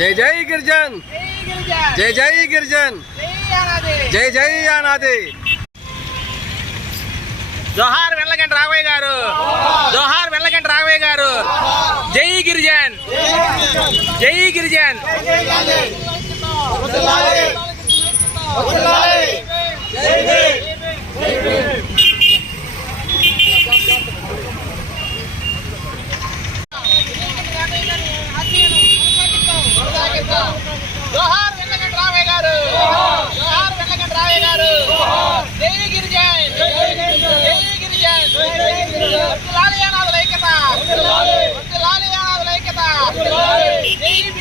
జై జై గిరిజన్, జై జై గిరిజన్, జై జై అనాది. జోహార్ వెల్లగంటి రాఘవయ్య గారు, జోహార్ వెల్లగంటి రాఘవయ్య గారు. జై గిరిజన్, జై గిరిజన్. జై